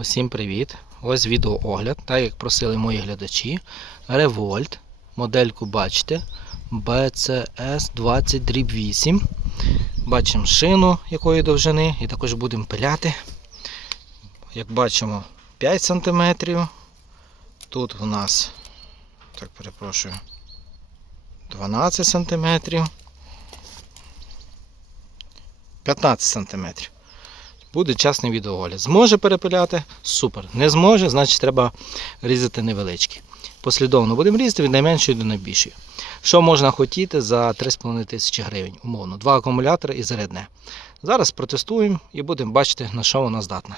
Усім привіт! Ось відеоогляд, так як просили мої глядачі. Револьт. Модельку бачите. BCS 20 8. Бачимо шину якої довжини і також будемо пиляти. Як бачимо, 5 см. Тут у нас, так перепрошую, 12 см. 15 см. Буде часний відеогляд. Зможе перепиляти? Супер. Не зможе, значить треба різати невеличкі. Послідовно будемо різати від найменшої до найбільшої. Що можна хотіти за 3,5 тисячі гривень, умовно. Два акумулятори і зарядне. Зараз протестуємо і будемо бачити, на що вона здатна.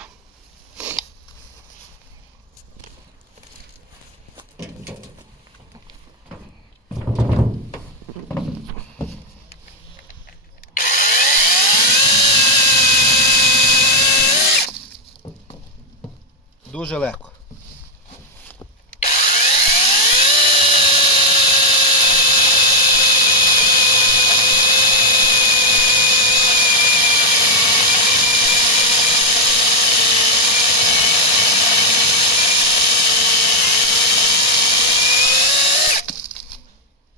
Дуже легко.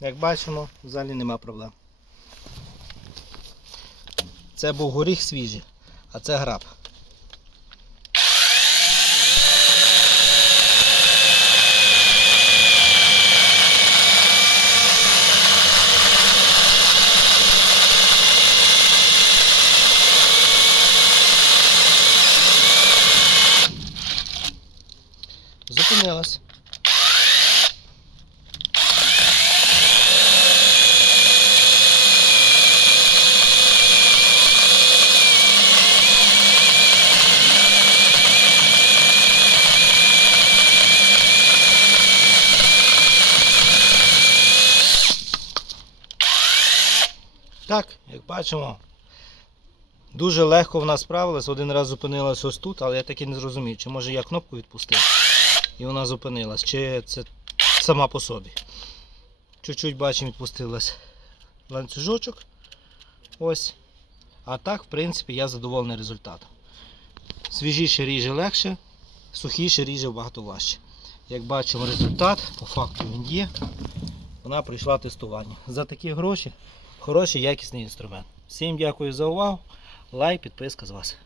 Як бачимо, взагалі нема проблем. Це був горіх свіжий, а це граб. Зупинилась. Так, як бачимо, дуже легко вона справилась. Один раз зупинилась ось тут, але я таки не зрозумів, чи може я кнопку відпустив і вона зупинилась, чи це сама по собі. Чуть-чуть бачимо, відпустилась ланцюжочок. Ось. А так, в принципі, я задоволений результатом. Свіжіше ріже легше, сухіше ріже багато важче. Як бачимо, результат, по факту він є. Вона пройшла тестування. За такі гроші хороший якісний інструмент. Всім дякую за увагу. Лайк, підписка з вас.